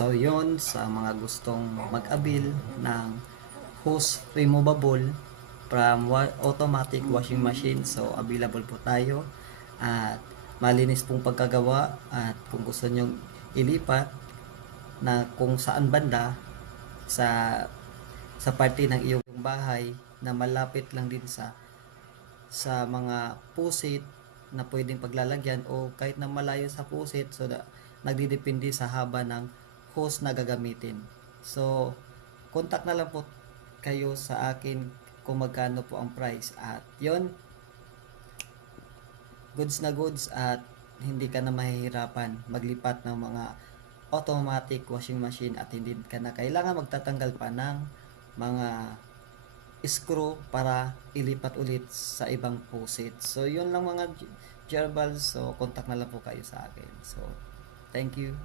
So yon sa mga gustong mag-abil ng hose removable from automatic washing machine, so available po tayo at malinis pong pagkagawa. At kung gusto nyong ilipat na kung saan banda sa parte ng iyong bahay na malapit lang din sa mga pusit na pwedeng paglalagyan, o kahit na malayo sa pusit, so nagdidepende sa haba ng hose na gagamitin. So contact na lang po kayo sa akin kung magkano po ang price, at yon, goods na goods, at hindi ka na mahihirapan maglipat ng mga automatic washing machine, at hindi ka na kailangan magtatanggal pa ng mga screw para ilipat ulit sa ibang pusit. So yun lang mga gerbals, so contact na lang po kayo sa akin. So thank you.